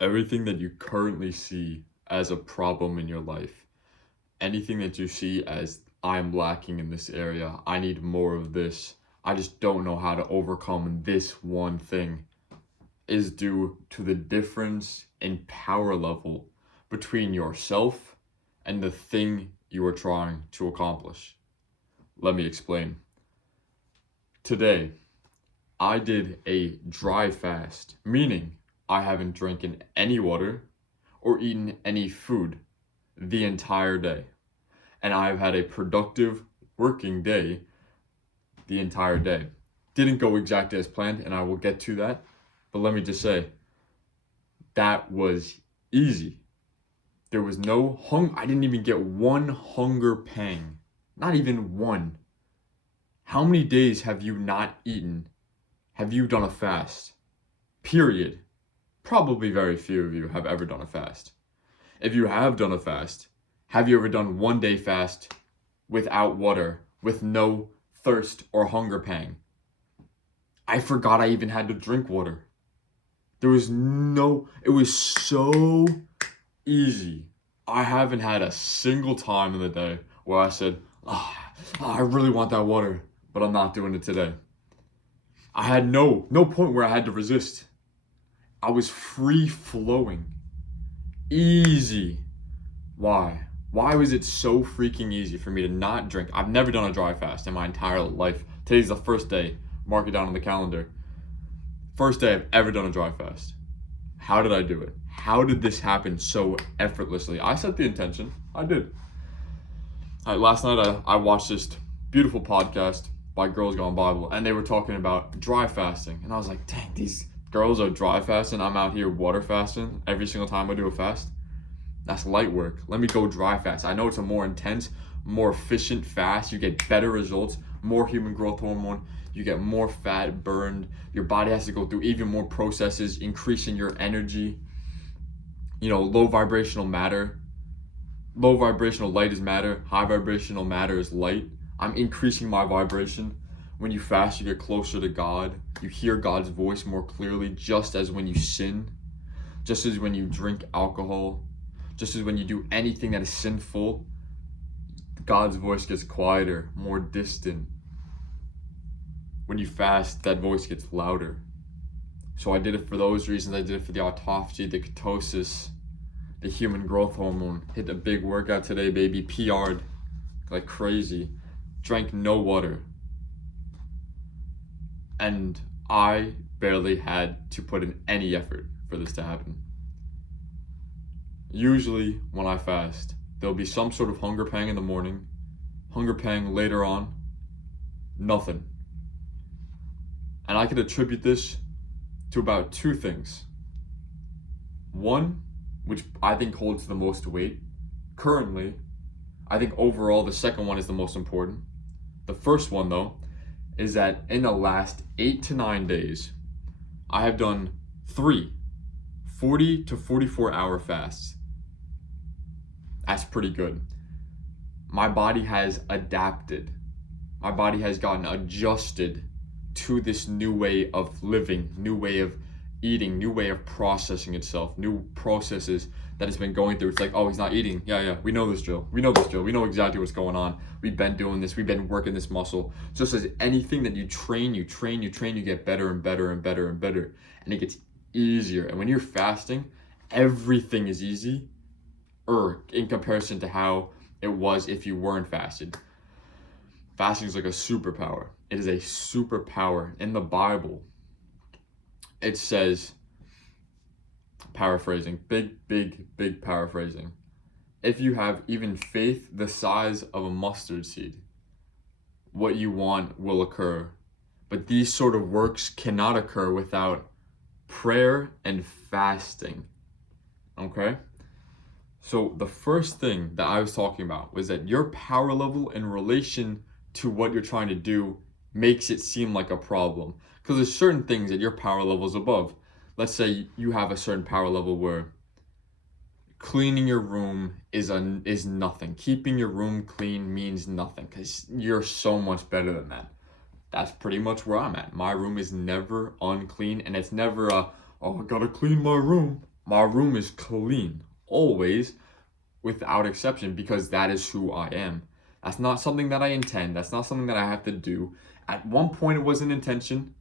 Everything that you currently see as a problem in your life, anything that you see as I'm lacking in this area, I need more of this, I just don't know how to overcome this one thing, is due to the difference in power level between yourself and the thing you are trying to accomplish. Let me explain. Today, I did a dry fast, meaning I haven't drinking any water or eaten any food the entire day. And I've had a productive working day the entire day. Didn't go exactly as planned, and I will get to that. But let me just say, that was easy. There was no I didn't even get one hunger pang. Not even one. How many days have you not eaten? Have you done a fast? Period. Probably very few of you have ever done a fast. If you have done a fast, have you ever done 1 day fast without water, with no thirst or hunger pang? I forgot I even had to drink water. It was so easy. I haven't had a single time in the day where I said, I really want that water, but I'm not doing it today. I had no point where I had to resist. I was free flowing. Easy. Why? Why was it so freaking easy for me to not drink? I've never done a dry fast in my entire life. Today's the first day. Mark it down on the calendar. First day I've ever done a dry fast. How did I do it? How did this happen so effortlessly? I set the intention. I did. Last night I watched this beautiful podcast by Girls Gone Bible, and they were talking about dry fasting. And I was like, dang, these girls are dry fasting. I'm out here water fasting every single time I do a fast. That's light work. Let me go dry fast. I know it's a more intense, more efficient fast. You get better results, more human growth hormone. You get more fat burned. Your body has to go through even more processes, increasing your energy. Low vibrational matter. Low vibrational light is matter. High vibrational matter is light. I'm increasing my vibration. When you fast, you get closer to God. You hear God's voice more clearly, just as when you sin, just as when you drink alcohol, just as when you do anything that is sinful, God's voice gets quieter, more distant. When you fast, that voice gets louder. So I did it for those reasons. I did it for the autophagy, the ketosis, the human growth hormone. Hit a big workout today, baby. PR'd like crazy. Drank no water. And I barely had to put in any effort for this to happen. Usually when I fast, there'll be some sort of hunger pang in the morning, hunger pang later on, nothing. And I could attribute this to about two things. One, which I think holds the most weight currently. I think overall the second one is the most important. The first one, though, is that in the last 8 to 9 days, I have done 3 40 to 44 hour fasts. That's pretty good. My body has adapted. My body has gotten adjusted to this new way of living, new way of eating, new way of processing itself, new processes that it's been going through. It's like, oh, he's not eating. Yeah, we know this drill. We know exactly what's going on. We've been doing this. We've been working this muscle. Just as anything that you train, you get better and better and better and better. And it gets easier. And when you're fasting, everything is easy in comparison to how it was if you weren't fasted. Fasting is like a superpower. It is a superpower. In the Bible, it says, paraphrasing, big paraphrasing, if you have even faith the size of a mustard seed, what you want will occur. But these sort of works cannot occur without prayer and fasting. Okay? So the first thing that I was talking about was that your power level in relation to what you're trying to do makes it seem like a problem. Because there's certain things that your power level is above. Let's say you have a certain power level where cleaning your room is nothing. Keeping your room clean means nothing because you're so much better than that. That's pretty much where I'm at. My room is never unclean, and it's never I gotta clean my room. My room is clean, always, without exception, because that is who I am. That's not something that I intend. That's not something that I have to do. At one point, it was an intention.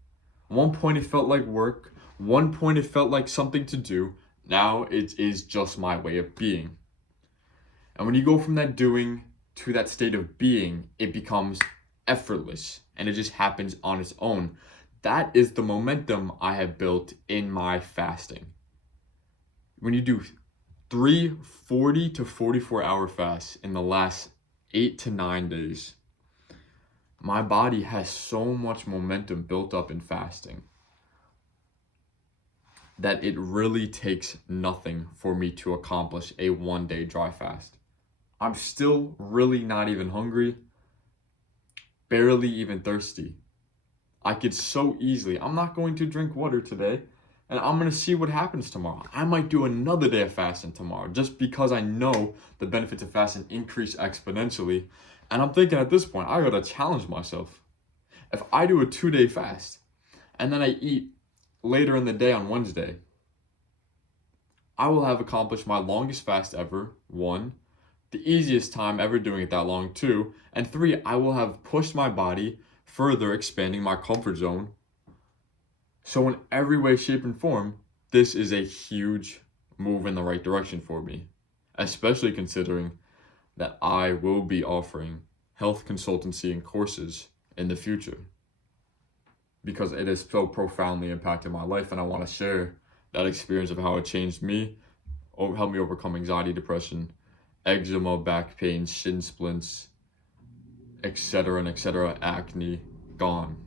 One point, it felt like work. One point, it felt like something to do. Now, it is just my way of being. And when you go from that doing to that state of being, it becomes effortless and it just happens on its own. That is the momentum I have built in my fasting. When you do 40 to 44 hour fasts in the last 8 to 9 days, my body has so much momentum built up in fasting that it really takes nothing for me to accomplish a 1 day dry fast. I'm still really not even hungry, barely even thirsty. I could so easily, I'm not going to drink water today, and I'm going to see what happens tomorrow. I might do another day of fasting tomorrow just because I know the benefits of fasting increase exponentially. And I'm thinking at this point, I got to challenge myself. If I do a 2-day fast and then I eat later in the day on Wednesday, I will have accomplished my longest fast ever, 1, the easiest time ever doing it that long, 2, and 3, I will have pushed my body further, expanding my comfort zone. So in every way, shape, and form, this is a huge move in the right direction for me, especially considering that I will be offering health consultancy and courses in the future, because it has so profoundly impacted my life, and I want to share that experience of how it changed me, helped me overcome anxiety, depression, eczema, back pain, shin splints, etc. and etc., acne, gone.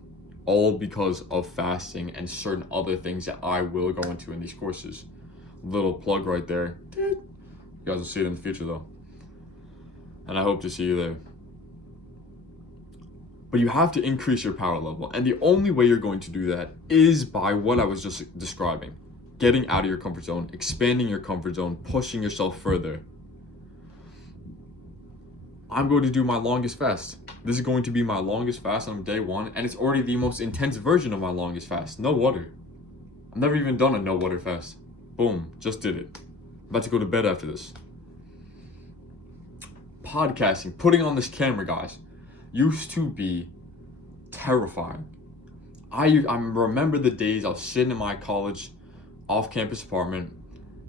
All because of fasting and certain other things that I will go into in these courses. Little plug right there. You guys will see it in the future though. And I hope to see you there. But you have to increase your power level. And the only way you're going to do that is by what I was just describing. Getting out of your comfort zone, expanding your comfort zone, pushing yourself further. I'm going to do my longest fast. This is going to be my longest fast on day 1, and it's already the most intense version of my longest fast. No water. I've never even done a no water fast. Boom, just did it. I'm about to go to bed after this. Podcasting, putting on this camera, guys, used to be terrifying. I remember the days I was sitting in my college off-campus apartment,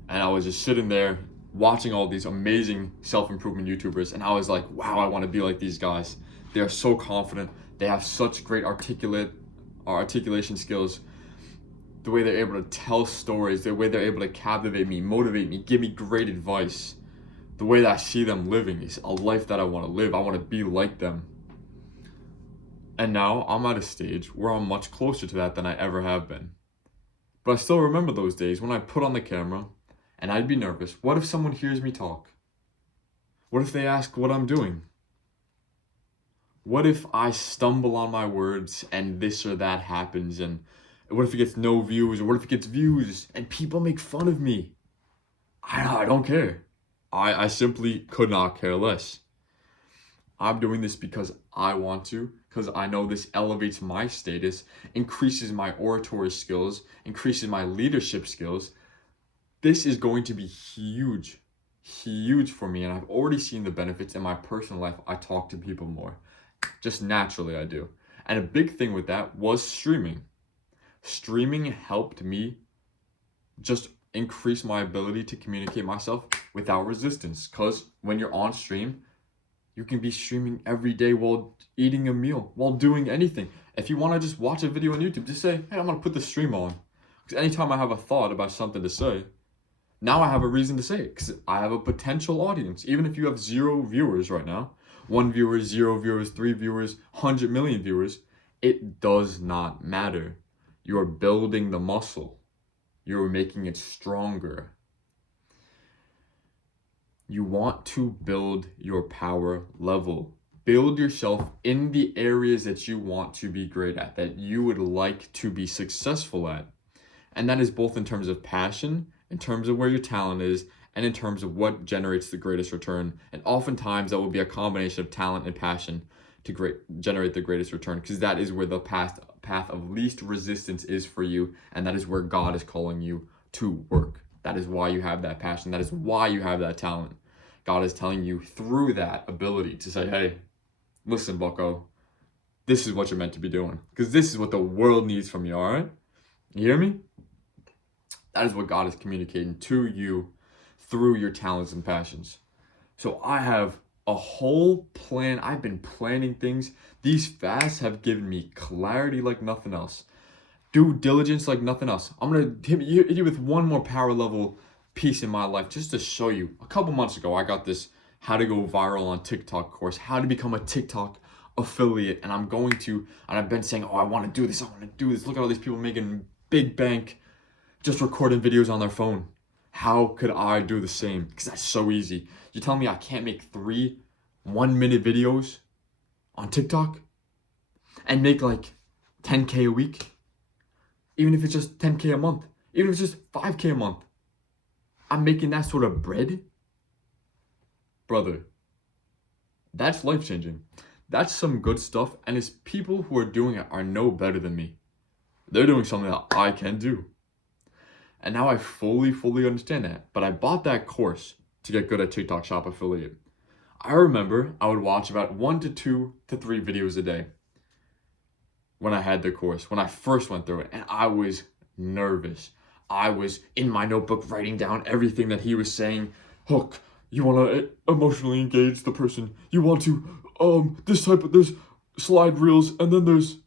and I was just sitting there watching all these amazing self-improvement YouTubers, and I was like, wow, I want to be like these guys. They are so confident. They have such great articulation skills. The way they're able to tell stories, the way they're able to captivate me, motivate me, give me great advice. The way that I see them living is a life that I want to live. I want to be like them. And now I'm at a stage where I'm much closer to that than I ever have been. But I still remember those days when I put on the camera and I'd be nervous. What if someone hears me talk? What if they ask what I'm doing? What if I stumble on my words and this or that happens? And what if it gets no views? Or what if it gets views and people make fun of me? I don't care. I simply could not care less. I'm doing this because I want to, because I know this elevates my status, increases my oratory skills, increases my leadership skills. This is going to be huge for me, and I've already seen the benefits in my personal life. I talk to people more. Just naturally I do. And a big thing with that was streaming. Streaming helped me just increase my ability to communicate myself without resistance. Because when you're on stream, you can be streaming every day while eating a meal, while doing anything. If you want to just watch a video on YouTube, just say, hey, I'm going to put the stream on. Because anytime I have a thought about something to say, now I have a reason to say it, because I have a potential audience. Even if you have 0 viewers right now, 1 viewer, 0 viewers, 3 viewers, 100 million viewers, it does not matter. You're building the muscle. You're making it stronger. You want to build your power level. Build yourself in the areas that you want to be great at, that you would like to be successful at. And that is both in terms of passion, in terms of where your talent is, and in terms of what generates the greatest return. And oftentimes that will be a combination of talent and passion to generate the greatest return, because that is where the path of least resistance is for you, and that is where God is calling you to work. That is why you have that passion. That is why you have that talent. God is telling you through that ability to say, hey, listen, bucko, this is what you're meant to be doing. Because this is what the world needs from you, all right? You hear me? That is what God is communicating to you through your talents and passions. So I have a whole plan. I've been planning things. These fasts have given me clarity like nothing else. Due diligence like nothing else. I'm going to hit you with one more power level piece in my life just to show you. A couple months ago, I got this how to go viral on TikTok course, how to become a TikTok affiliate. And I've been saying, oh, I want to do this. I want to do this. Look at all these people making big bank just recording videos on their phone. How could I do the same? Because that's so easy. You're telling me I can't make 3 1-minute videos on TikTok and make like 10K a week? Even if it's just 10K a month, even if it's just 5K a month, I'm making that sort of bread? Brother, that's life-changing. That's some good stuff, and it's people who are doing it are no better than me. They're doing something that I can do. And now I fully understand that. But I bought that course to get good at TikTok Shop Affiliate. I remember I would watch about 1 to 2 to 3 videos a day when I had the course, when I first went through it, and I was nervous. I was in my notebook writing down everything that he was saying. Hook, you want to emotionally engage the person. You want to, there's slide reels, and then there's...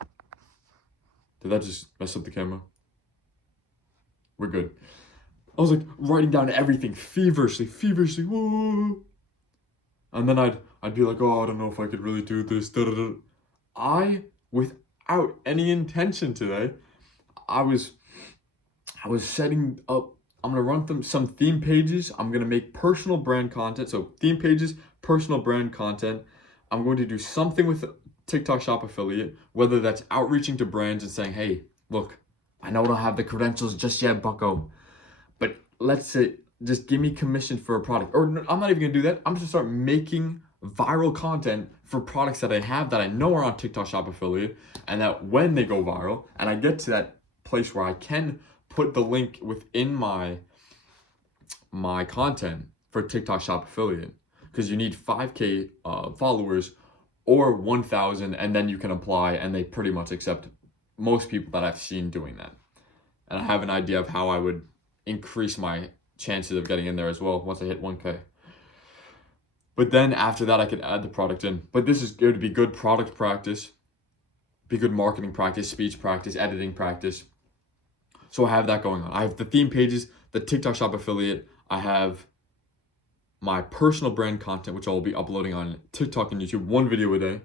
Did that just mess up the camera? We're good. I was like writing down everything feverishly, whoa. And then I'd be like, oh, I don't know if I could really do this. Without any intention today, I was setting up, I'm going to run some theme pages. I'm going to make personal brand content. So theme pages, personal brand content. I'm going to do something with TikTok Shop Affiliate, whether that's outreaching to brands and saying, hey, look, I know I don't have the credentials just yet, bucko, but let's say, just give me commission for a product. Or I'm not even going to do that. I'm just going to start making viral content for products that I have that I know are on TikTok Shop Affiliate, and that when they go viral and I get to that place where I can put the link within my content for TikTok Shop Affiliate, because you need 5K followers or 1,000, and then you can apply, and they pretty much accept most people that I've seen doing that. And I have an idea of how I would increase my chances of getting in there as well once I hit 1K. But then after that, I could add the product in. But this is going to be good product practice, be good marketing practice, speech practice, editing practice. So I have that going on. I have the theme pages, the TikTok Shop Affiliate. I have my personal brand content, which I will be uploading on TikTok and YouTube, 1 video a day.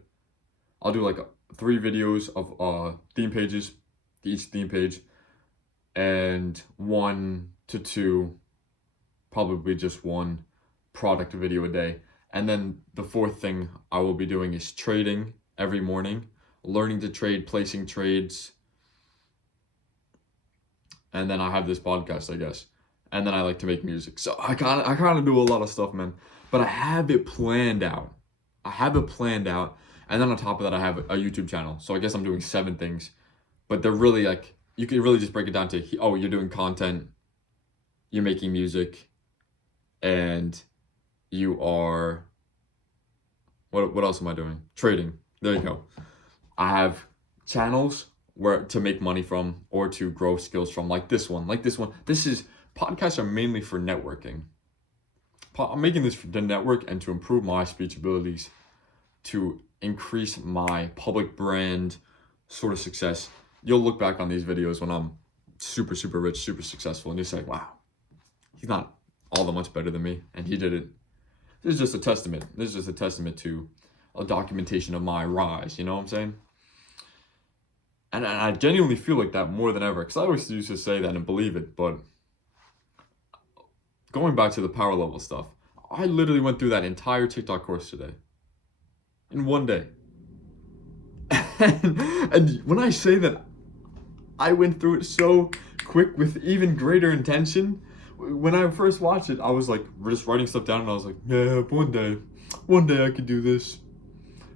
I'll do like 3 videos of theme pages, each theme page, and 1 to 2, probably just 1 product video a day. And then the 4th thing I will be doing is trading every morning, learning to trade, placing trades. And then I have this podcast, I guess. And then I like to make music. So I kind of do a lot of stuff, man. But I have it planned out. And then on top of that, I have a YouTube channel. So I guess I'm doing 7 things. But they're really like, you can really just break it down to, oh, you're doing content, you're making music, and you are, what else am I doing? Trading. There you go. I have channels where to make money from or to grow skills from, like this one. Podcasts are mainly for networking. I'm making this to network and to improve my speech abilities, to increase my public brand sort of success. You'll look back on these videos when I'm super rich, super successful, and you're saying, wow, he's not all that much better than me, and he did it. This is just a testament. This is just a testament to a documentation of my rise, you know what I'm saying? And I genuinely feel like that more than ever, because I always used to say that and believe it, but going back to the power level stuff, I literally went through that entire TikTok course today. In 1 day. and when I say that I went through it so quick with even greater intention, when I first watched it, I was like just writing stuff down, and I was like, yeah, one day I could do this,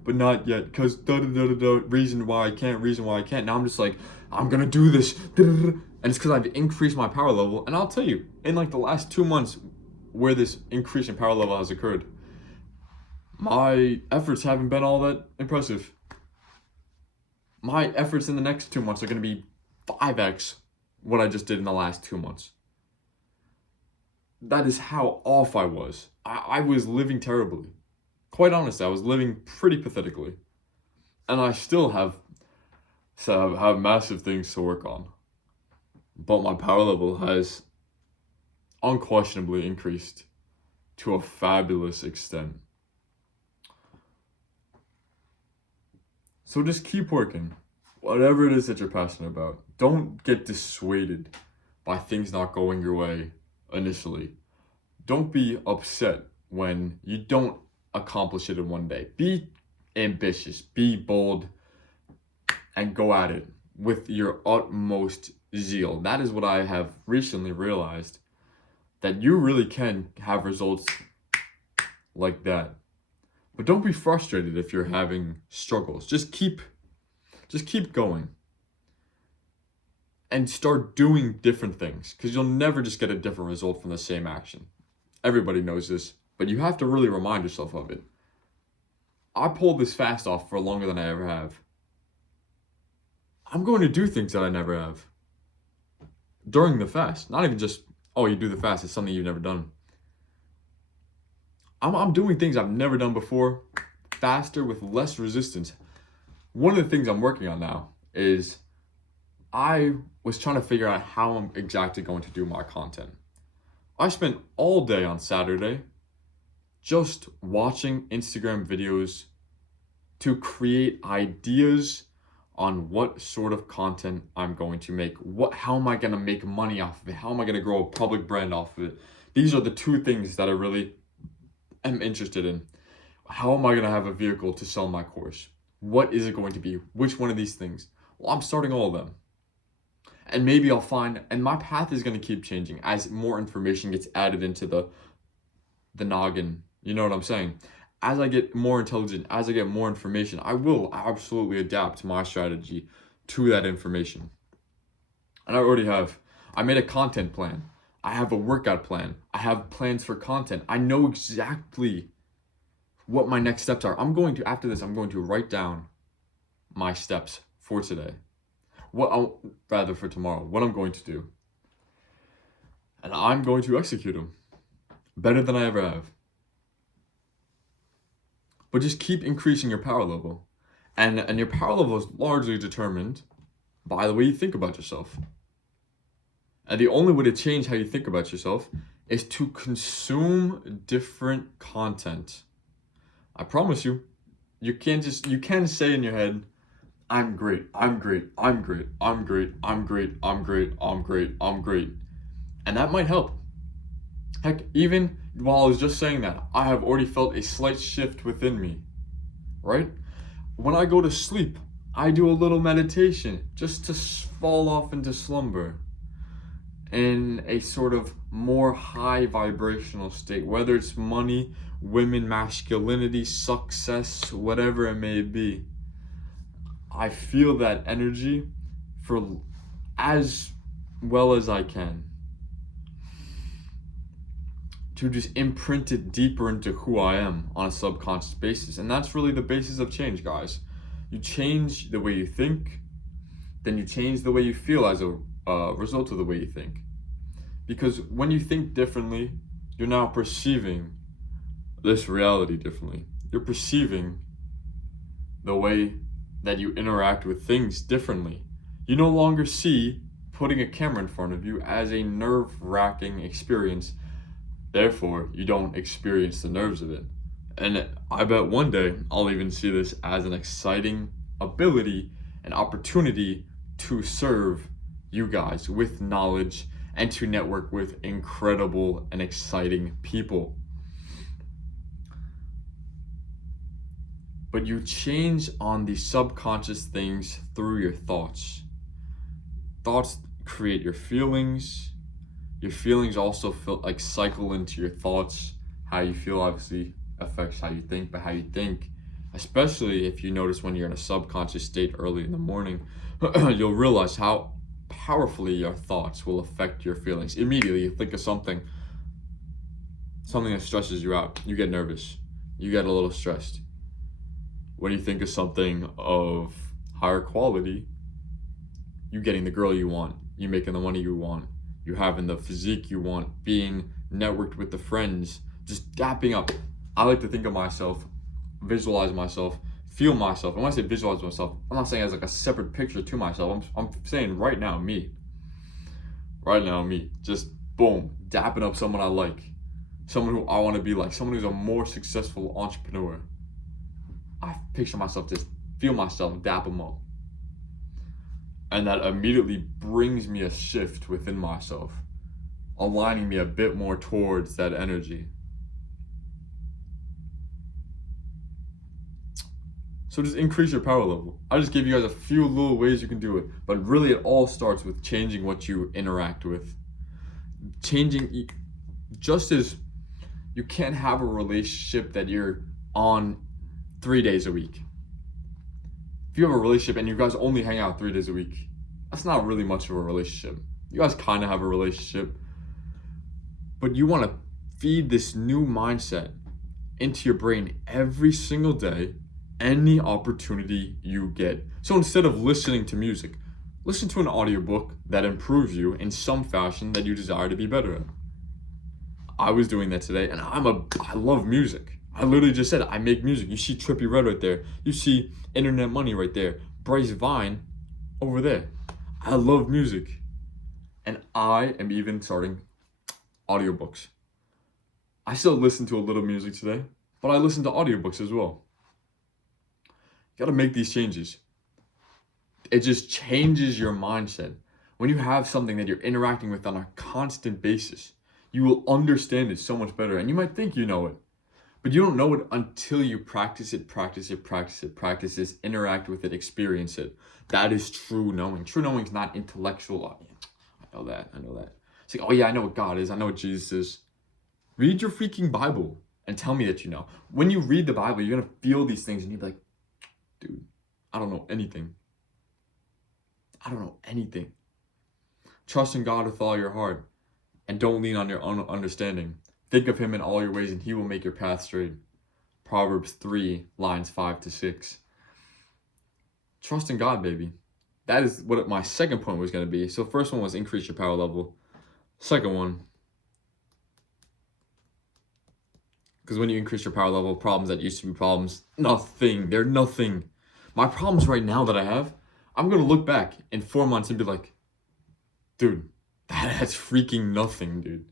but not yet, because reason why I can't. Now I'm just like, I'm gonna do this. And it's because I've increased my power level. And I'll tell you, in like the last 2 months where this increase in power level has occurred, my efforts haven't been all that impressive. My efforts in the next 2 months are going to be 5x what I just did in the last 2 months. That is how off I was. I was living terribly. Quite honestly, I was living pretty pathetically. And I still have massive things to work on. But my power level has unquestionably increased to a fabulous extent. So just keep working. Whatever it is that you're passionate about. Don't get dissuaded by things not going your way initially. Don't be upset when you don't accomplish it in one day. Be ambitious, be bold, and go at it with your utmost zeal. That is what I have recently realized, that you really can have results like that. But don't be frustrated if you're having struggles. Just keep going. And start doing different things, because you'll never just get a different result from the same action. Everybody knows this, but you have to really remind yourself of it. I pulled this fast off for longer than I ever have. I'm going to do things that I never have during the fast. Not even just, oh, you do the fast, it's something you've never done. I'm doing things I've never done before, faster, with less resistance. One of the things I'm working on now is I was trying to figure out how I'm exactly going to do my content. I spent all day on Saturday just watching Instagram videos to create ideas on what sort of content I'm going to make. How am I going to make money off of it? How am I going to grow a public brand off of it? These are the two things that I really am interested in. How am I going to have a vehicle to sell my course? What is it going to be? Which one of these things? Well, I'm starting all of them. And maybe I'll find, and my path is going to keep changing as more information gets added into the noggin. You know what I'm saying? As I get more intelligent, as I get more information, I will absolutely adapt my strategy to that information. And I already have. I made a content plan. I have a workout plan. I have plans for content. I know exactly what my next steps are. After this, I'm going to write down my steps for today. For tomorrow, what I'm going to do. And I'm going to execute them better than I ever have. But just keep increasing your power level. And your power level is largely determined by the way you think about yourself. And the only way to change how you think about yourself is to consume different content. I promise you, you can say in your head, I'm great, I'm great, I'm great, I'm great, I'm great, I'm great, I'm great, I'm great. And that might help. Heck, even while I was just saying that, I have already felt a slight shift within me, right? When I go to sleep, I do a little meditation just to fall off into slumber in a sort of more high vibrational state, whether it's money, women, masculinity, success, whatever it may be. I feel that energy for as well as I can to just imprint it deeper into who I am on a subconscious basis. And that's really the basis of change, guys. You change the way you think, then you change the way you feel as a result of the way you think. Because when you think differently, you're now perceiving this reality differently. You're perceiving the way that you interact with things differently. You no longer see putting a camera in front of you as a nerve-wracking experience. Therefore, you don't experience the nerves of it. And I bet one day I'll even see this as an exciting ability, an opportunity to serve you guys with knowledge and to network with incredible and exciting people. But you change on the subconscious things through your thoughts. Thoughts create your feelings. Your feelings also cycle into your thoughts. How you feel obviously affects how you think, but how you think, especially if you notice when you're in a subconscious state early in the morning, you'll realize how powerfully your thoughts will affect your feelings. Immediately, you think of something that stresses you out. You get nervous. You get a little stressed. When you think of something of higher quality, you getting the girl you want, you making the money you want, you having the physique you want, being networked with the friends, just dapping up. I like to think of myself, visualize myself, feel myself. And when I say visualize myself, I'm not saying as like a separate picture to myself. I'm saying right now, me. Right now, me. Just boom, dapping up someone I like. Someone who I want to be like. Someone who's a more successful entrepreneur. I picture myself, just feel myself, dap them up. And that immediately brings me a shift within myself, aligning me a bit more towards that energy. So just increase your power level. I just gave you guys a few little ways you can do it, but really it all starts with changing what you interact with. Changing, just as you can't have a relationship that you're on 3 days a week. If you have a relationship and you guys only hang out 3 days a week, that's not really much of a relationship. You guys kind of have a relationship, but you want to feed this new mindset into your brain every single day, any opportunity you get. So instead of listening to music, listen to an audiobook that improves you in some fashion that you desire to be better at. I was doing that today, and I love music. I literally just said I make music. You see Trippy Red right there. You see Internet Money right there. Bryce Vine over there. I love music. And I am even starting audiobooks. I still listen to a little music today, but I listen to audiobooks as well. You gotta make these changes. It just changes your mindset. When you have something that you're interacting with on a constant basis, you will understand it so much better. And you might think you know it, but you don't know it until you practice it, interact with it, experience it. That is true knowing. True knowing is not intellectual. I know that. It's like, oh yeah, I know what God is. I know what Jesus is. Read your freaking Bible and tell me that you know. When you read the Bible, you're going to feel these things and you'll be like, dude, I don't know anything. Trust in God with all your heart and don't lean on your own understanding. Think of him in all your ways and he will make your path straight. Proverbs 3, lines 5-6. Trust in God, baby. That is what my second point was going to be. So first one was increase your power level. Second one, because when you increase your power level, problems that used to be problems, they're nothing. My problems right now that I have, I'm going to look back in 4 months and be like, dude, that's freaking nothing, dude.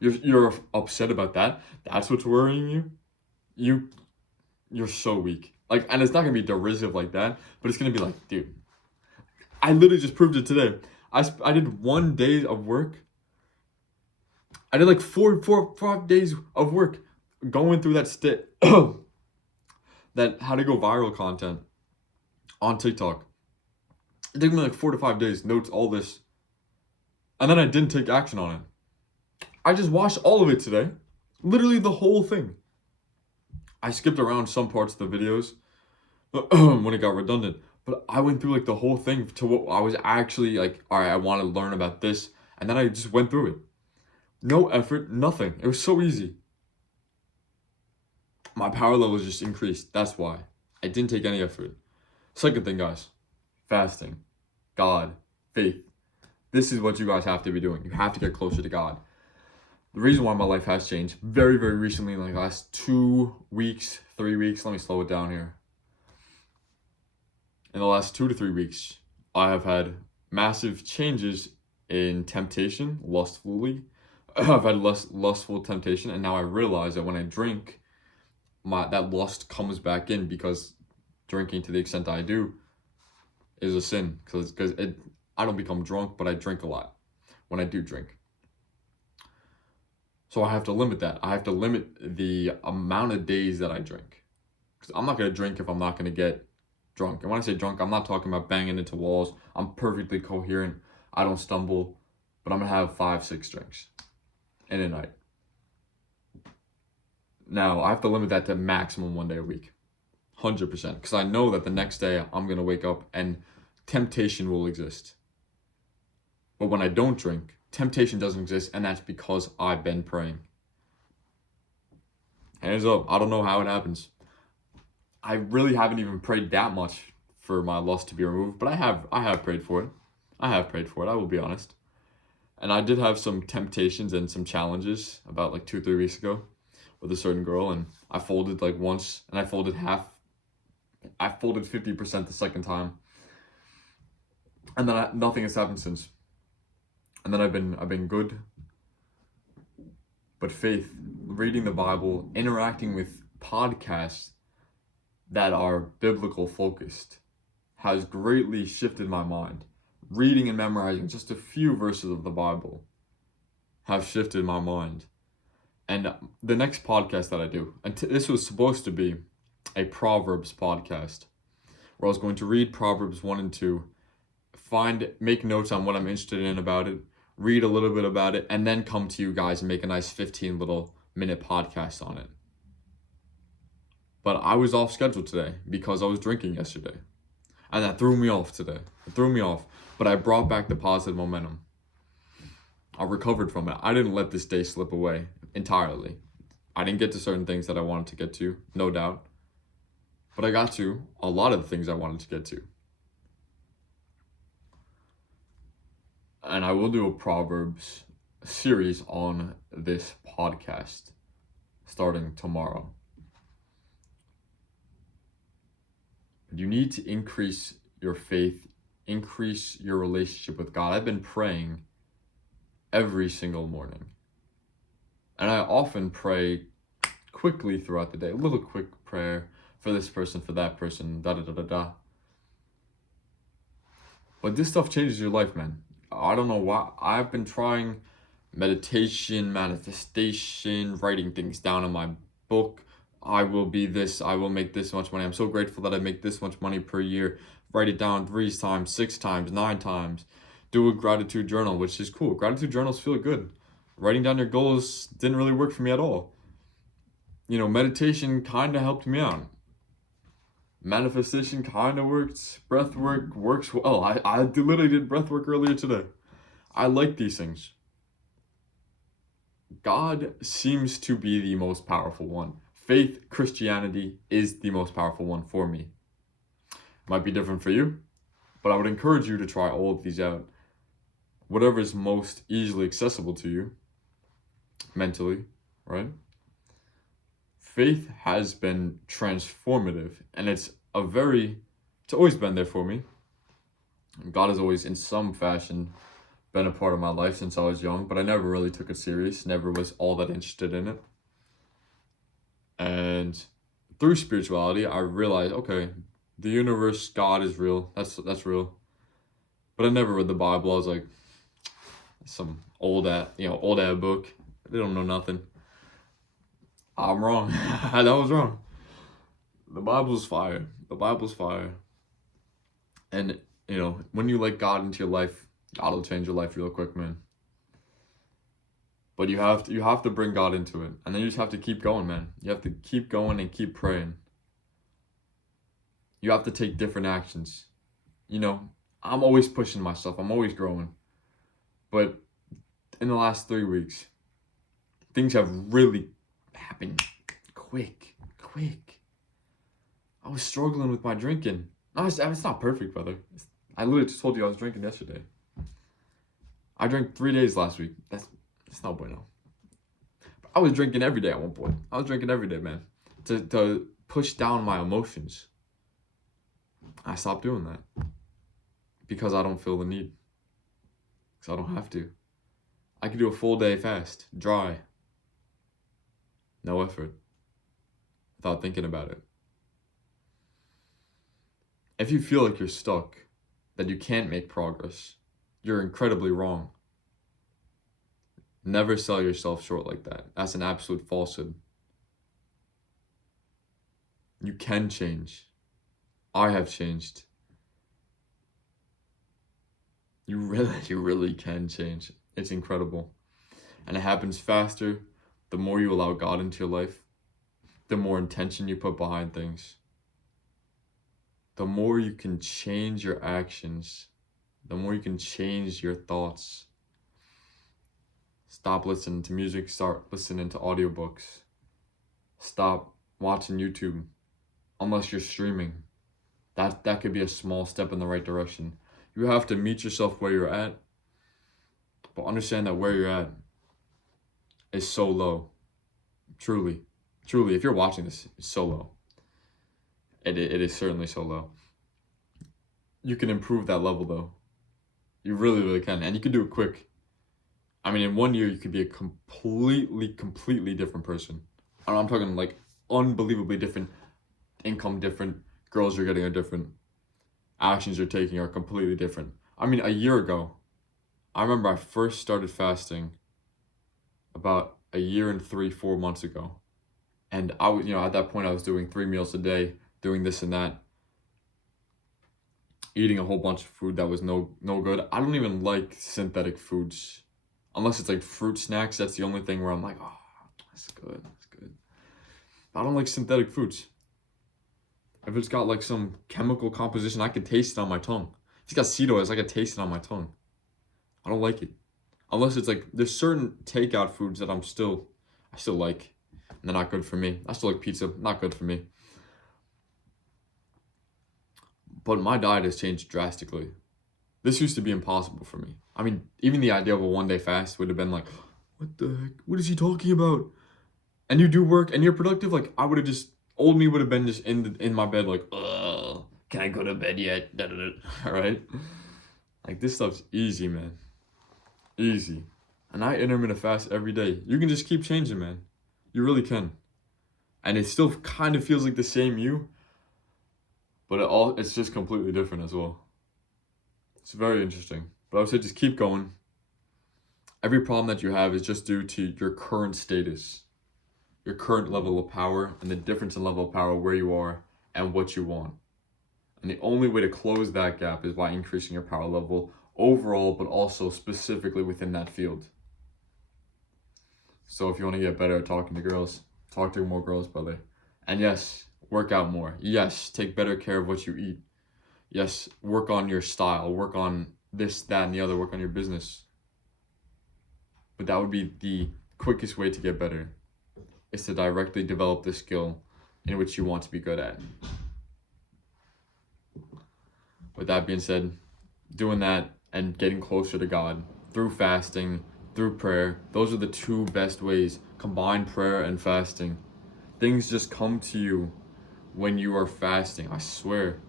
You're upset about that? That's what's worrying you? You're so weak. Like, and it's not going to be derisive like that, but it's going to be like, dude, I literally just proved it today. I did 1 day of work. I did like 5 days of work going through that how to go viral content on TikTok. It took me like 4 to 5 days, notes, all this. And then I didn't take action on it. I just watched all of it today. Literally the whole thing. I skipped around some parts of the videos when it got redundant. But I went through like the whole thing to what I was actually like, all right, I want to learn about this. And then I just went through it. No effort, nothing. It was so easy. My power levels just increased. That's why. I didn't take any effort. Second thing, guys. Fasting. God. Faith. This is what you guys have to be doing. You have to get closer to God. The reason why my life has changed very, very recently, in like the last 2 weeks, 3 weeks, let me slow it down here. In the last 2 to 3 weeks, I have had massive changes in temptation, lustfully. I've had less lustful temptation, and now I realize that when I drink, that lust comes back in because drinking to the extent I do is a sin. Because I don't become drunk, but I drink a lot when I do drink. So I have to limit that. I have to limit the amount of days that I drink. Because I'm not going to drink if I'm not going to get drunk. And when I say drunk, I'm not talking about banging into walls. I'm perfectly coherent. I don't stumble. But I'm going to have 5-6 drinks in a night. Now, I have to limit that to maximum 1 day a week. 100%. Because I know that the next day I'm going to wake up and temptation will exist. But when I don't drink, temptation doesn't exist, and that's because I've been praying. Hands up, I don't know how it happens. I really haven't even prayed that much for my lust to be removed, but I have prayed for it. I will be honest. And I did have some temptations and some challenges about like 2-3 weeks ago with a certain girl, and I folded like once, and I folded half. I folded 50% the second time, and then nothing has happened since. And then I've been good. But faith, reading the Bible, interacting with podcasts that are biblical focused, has greatly shifted my mind. Reading and memorizing just a few verses of the Bible have shifted my mind. And the next podcast that I do, and this was supposed to be a Proverbs podcast, where I was going to read Proverbs 1 and 2, make notes on what I'm interested in about it, read a little bit about it, and then come to you guys and make a nice 15 little minute podcast on it. But I was off schedule today because I was drinking yesterday. And that threw me off today. It threw me off. But I brought back the positive momentum. I recovered from it. I didn't let this day slip away entirely. I didn't get to certain things that I wanted to get to, no doubt. But I got to a lot of the things I wanted to get to. And I will do a Proverbs series on this podcast starting tomorrow. You need to increase your faith, increase your relationship with God. I've been praying every single morning. And I often pray quickly throughout the day, a little quick prayer for this person, for that person, da-da-da-da-da. But this stuff changes your life, man. I don't know why. I've been trying meditation, manifestation, writing things down in my book. I will be this, I will make this much money. I'm so grateful that I make this much money per year. Write it down 3 times, 6 times, 9 times. Do a gratitude journal, which is cool. Gratitude journals feel good. Writing down your goals didn't really work for me at all. Meditation kind of helped me out. Manifestation kind of works. Breath work works well. I literally did breath work earlier today. I like these things. God seems to be the most powerful one. Faith, Christianity is the most powerful one for me. Might be different for you, but I would encourage you to try all of these out. Whatever is most easily accessible to you, mentally, right? Faith has been transformative, and it's always been there for me. God has always, in some fashion, been a part of my life since I was young, but I never really took it serious, never was all that interested in it. And through spirituality, I realized, okay, the universe, God is real. That's real. But I never read the Bible. I was like, some old ad book. They don't know nothing. I'm wrong. I was wrong. The Bible's fire. The Bible's fire. And, when you let God into your life, God will change your life real quick, man. But you have to bring God into it. And then you just have to keep going, man. You have to keep going and keep praying. You have to take different actions. I'm always pushing myself. I'm always growing. But in the last 3 weeks, things have really happened quick. I was struggling with my drinking. No, it's not perfect, brother. I literally just told you I was drinking yesterday. I drank 3 days last week. That's not bueno. But I was drinking every day at one point. I was drinking every day, man. To push down my emotions. I stopped doing that. Because I don't feel the need. Because I don't have to. I could do a full day fast. Dry. No effort. Without thinking about it. If you feel like you're stuck, that you can't make progress, you're incredibly wrong. Never sell yourself short like that. That's an absolute falsehood. You can change. I have changed. You really can change. It's incredible. And it happens faster the more you allow God into your life, the more intention you put behind things. The more you can change your actions the more you can change your thoughts. Stop listening to music, start listening to audiobooks. Stop watching YouTube unless you're streaming. That could be a small step in the right direction. You have to meet yourself where you're at, but understand that where you're at is so low. Truly, if you're watching this, it's so low. It is certainly so low. You can improve that level though. You really can, and you can do it quick. I mean, in 1 year, you could be a completely different person. I'm talking like unbelievably different. Income different. Girls you're getting are different. Actions you're taking are completely different. I mean, a year ago, I remember I first started fasting about a year and 3-4 months ago. And I was, at that point I was doing 3 meals a day, doing this and that, eating a whole bunch of food that was no good. I don't even like synthetic foods. Unless it's like fruit snacks, that's the only thing where I'm like, oh, that's good. I don't like synthetic foods. If it's got like some chemical composition, I can taste it on my tongue. If it's got seed oils, I can taste it on my tongue. I don't like it. Unless it's like, there's certain takeout foods that I still like, and they're not good for me. I still like pizza, not good for me. But my diet has changed drastically. This used to be impossible for me. I mean, even the idea of a 1-day fast would have been like, what the heck? What is he talking about? And you do work and you're productive? Like, I would have just, old me would have been just in my bed like, ugh, can I go to bed yet? All right? Like, this stuff's easy, man. Easy. And I intermittent fast every day. You can just keep changing, man. You really can. And it still kind of feels like the same you, but it's just completely different as well. It's very interesting. But I would say just keep going. Every problem that you have is just due to your current status, your current level of power, and the difference in level of power where you are and what you want. And the only way to close that gap is by increasing your power level overall, but also specifically within that field. So if you want to get better at talking to girls, talk to more girls, brother. And yes, work out more. Yes, take better care of what you eat. Yes, work on your style, work on this, that, and the other, work on your business. But that would be the quickest way to get better, is to directly develop the skill in which you want to be good at. With that being said, doing that and getting closer to God through fasting, through prayer, those are the 2 best ways. Combine prayer and fasting. Things just come to you when you are fasting, I swear.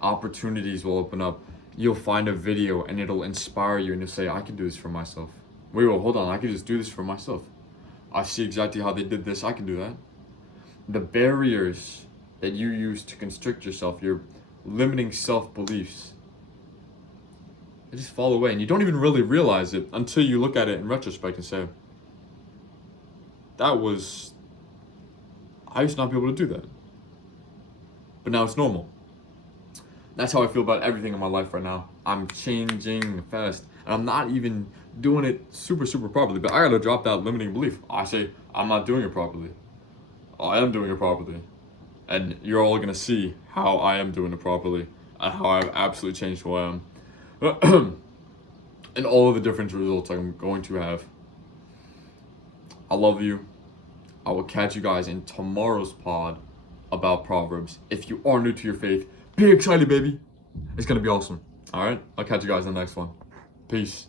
Opportunities will open up. You'll find a video and it'll inspire you and you'll say, I can do this for myself. Wait, hold on, I can just do this for myself. I see exactly how they did this, I can do that. The barriers that you use to constrict yourself, your limiting self-beliefs, they just fall away. And you don't even really realize it until you look at it in retrospect and say, I used to not be able to do that. But now it's normal. That's how I feel about everything in my life right now. I'm changing fast. And I'm not even doing it super properly. But I gotta drop that limiting belief. I say, I'm not doing it properly. I am doing it properly. And you're all gonna see how I am doing it properly. And how I've absolutely changed who I am. And all of the different results I'm going to have. I love you. I will catch you guys in tomorrow's pod about Proverbs. If you are new to your faith, be excited, baby. It's going to be awesome. All right? I'll catch you guys in the next one. Peace.